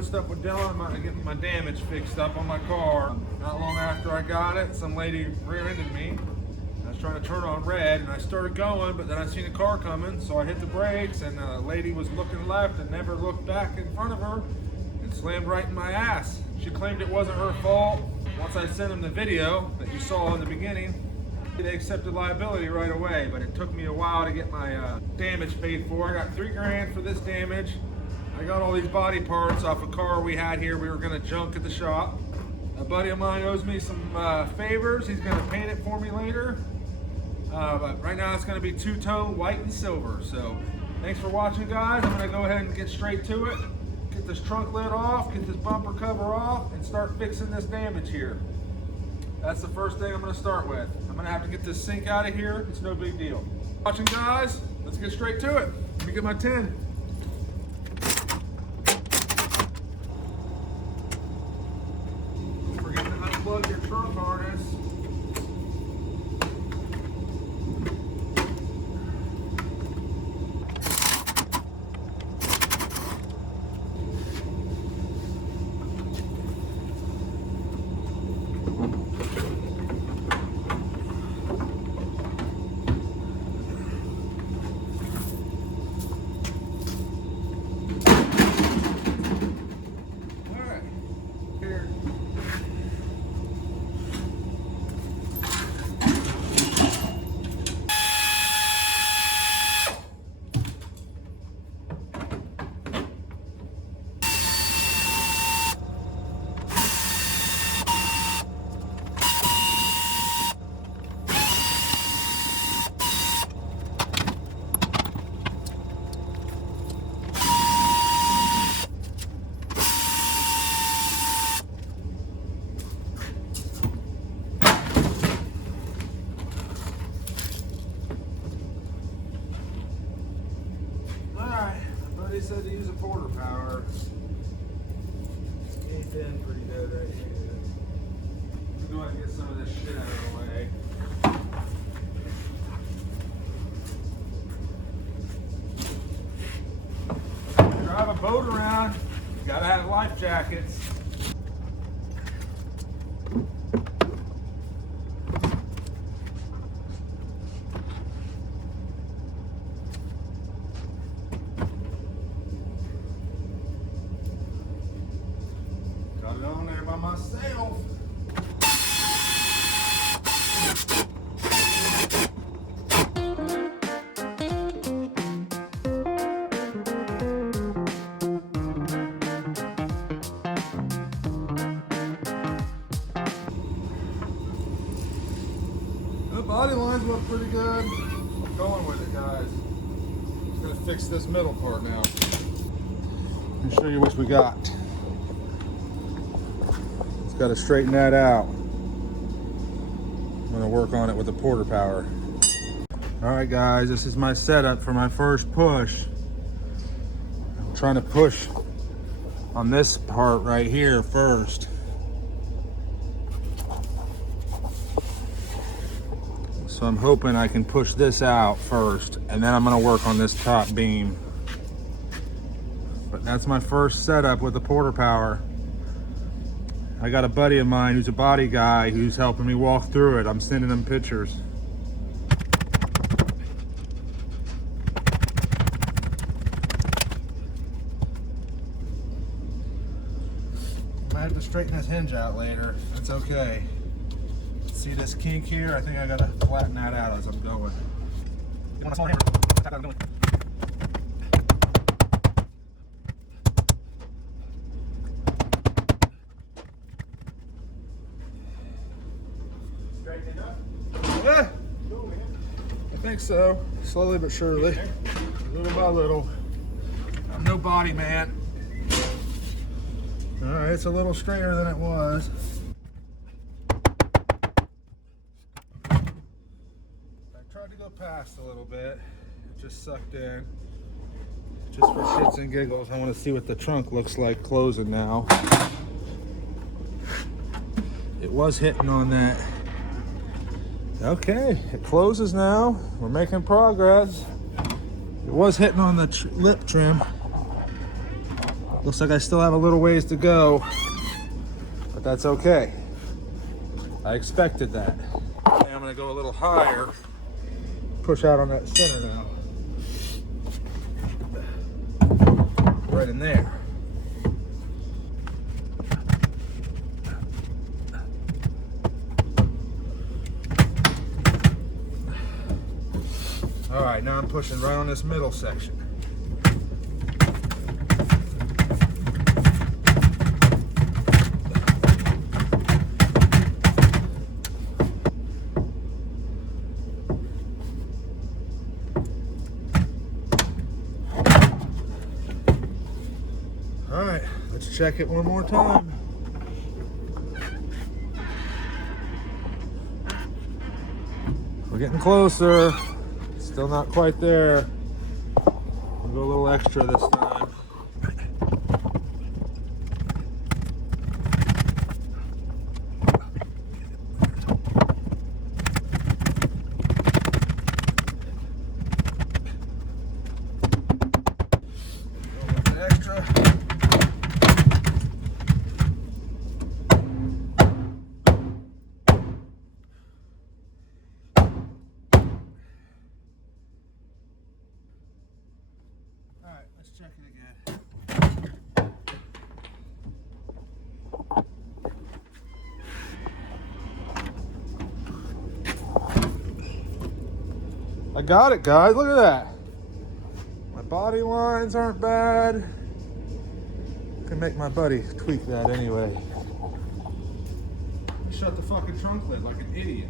noticed up with Dylan, I'm getting my damage fixed up on my car. Not long after I got it, some lady rear-ended me. I was trying to turn on red and I started going, but then I seen a car coming, so I hit the brakes and the lady was looking left and never looked back in front of her and slammed right in my ass. She claimed it wasn't her fault. Once I sent them the video that you saw in the beginning, they accepted liability right away, but it took me a while to get my damage paid for. I got $3 grand for this damage. I got all these body parts off a car we had here we were gonna junk at the shop. A buddy of mine owes me some favors. He's gonna paint it for me later. But right now it's gonna be two-tone, white and silver. So thanks for watching, guys. I'm gonna go ahead and get straight to it. Get this trunk lid off, get this bumper cover off, and start fixing this damage here. That's the first thing I'm gonna start with. I'm gonna have to get this sink out of here. It's no big deal. Watching, guys, let's get straight to it. Let me get my tin. Don't forget to unplug your trunk harness. They said to use a quarter power. Caved in pretty good right here. I'm going to get some of this shit out of the way. If you drive a boat around, you gotta have life jackets. Got it on there by myself. The body lines look pretty good. I'm going with it, guys. I'm gonna fix this middle part now. Let me show you what we got. Got to straighten that out. I'm going to work on it with a porter power. All right, guys, this is my setup for my first push. I'm trying to push on this part right here first. So I'm hoping I can push this out first, and then I'm going to work on this top beam. But that's my first setup with the porter power. I got a buddy of mine who's a body guy who's helping me walk through it. I'm sending him pictures. I have to straighten this hinge out later. That's okay. See this kink here? I think I gotta flatten that out as I'm going. You want a small hammer? That's how I'm going. Yeah, I think so. Slowly but surely, little by little. I'm no body man. All right, it's a little straighter than it was. I tried to go past a little bit. It just sucked in. Just for shits and giggles, I want to see what the trunk looks like closing now. It was hitting on that. Okay, it closes now. We're making progress. It was hitting on the lip trim. Looks like I still have a little ways to go, but that's okay. I expected that. And I'm gonna go a little higher, push out on that center now. Right in there. All right, now I'm pushing right on this middle section. All right, let's check it one more time. We're getting closer. Still not quite there. I'll go a little extra this time. Extra. All right, let's check it again. I got it, guys. Look at that. My body lines aren't bad. I can make my buddy tweak that anyway. Shut the fucking trunk lid like an idiot.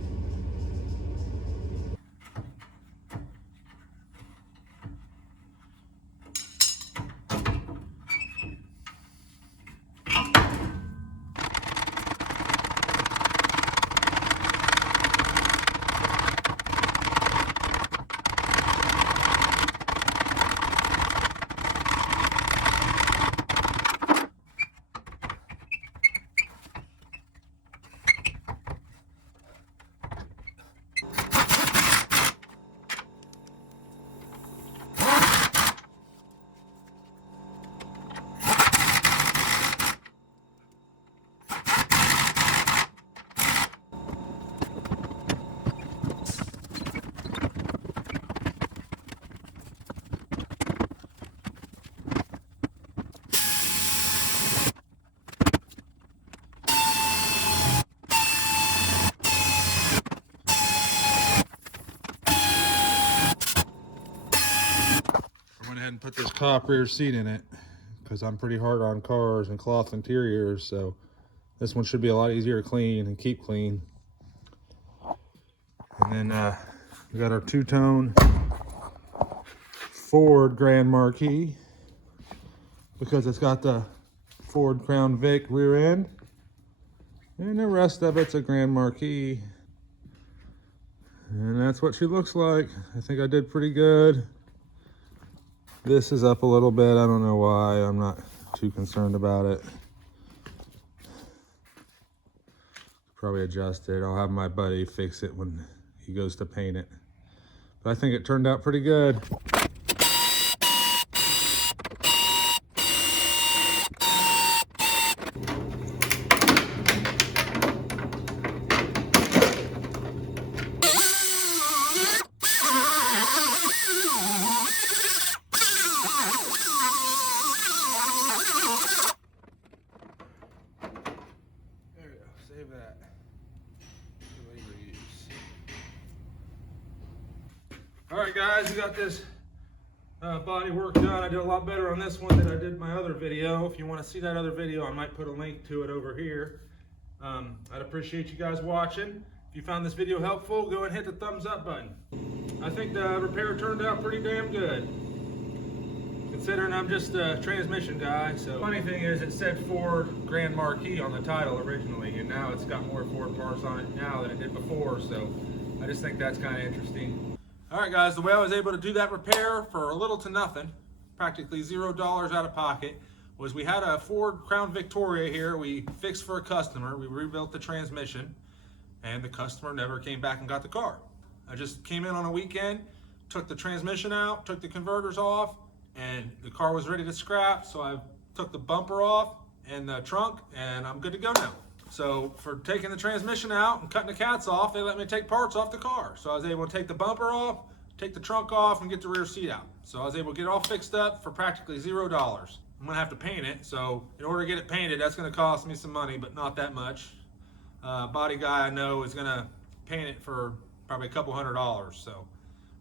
And put this top rear seat in it because I'm pretty hard on cars and cloth interiors, so this one should be a lot easier to clean and keep clean. And then we got our two-tone Ford Grand Marquis because it's got the Ford Crown Vic rear end, and the rest of it's a Grand Marquis, and that's what she looks like. I think I did pretty good. This is up a little bit. I don't know why. I'm not too concerned about it. Probably adjust it. I'll have my buddy fix it when he goes to paint it. But I think it turned out pretty good. Save that. Labor use. All right, guys, we got this body work done. I did a lot better on this one than I did my other video. If you want to see that other video, I might put a link to it over here. I'd appreciate you guys watching. If you found this video helpful, go and hit the thumbs up button. I think the repair turned out pretty damn good, considering I'm just a transmission guy. So funny thing is, it said Ford Grand Marquis on the title originally, and now it's got more Ford parts on it now than it did before. So I just think that's kind of interesting. All right, guys, the way I was able to do that repair for a little to nothing, practically $0 out of pocket, was we had a Ford Crown Victoria here. We fixed for a customer. We rebuilt the transmission, and the customer never came back and got the car. I just came in on a weekend, took the transmission out, took the converters off, and the car was ready to scrap. So I took the bumper off and the trunk, and I'm good to go now. So for taking the transmission out and cutting the cats off, they let me take parts off the car. So I was able to take the bumper off, take the trunk off, and get the rear seat out. So I was able to get it all fixed up for practically $0. I'm gonna have to paint it, so in order to get it painted, that's gonna cost me some money, but not that much. Body guy I know is gonna paint it for probably a couple $100, so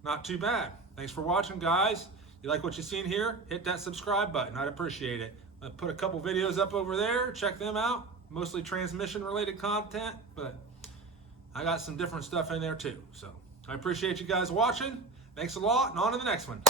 not too bad. Thanks for watching, guys. You like what you've seen here? Hit that subscribe button. I'd appreciate it. I put a couple videos up over there. Check them out. Mostly transmission related content, but I got some different stuff in there too. So I appreciate you guys watching. Thanks a lot, and on to the next one.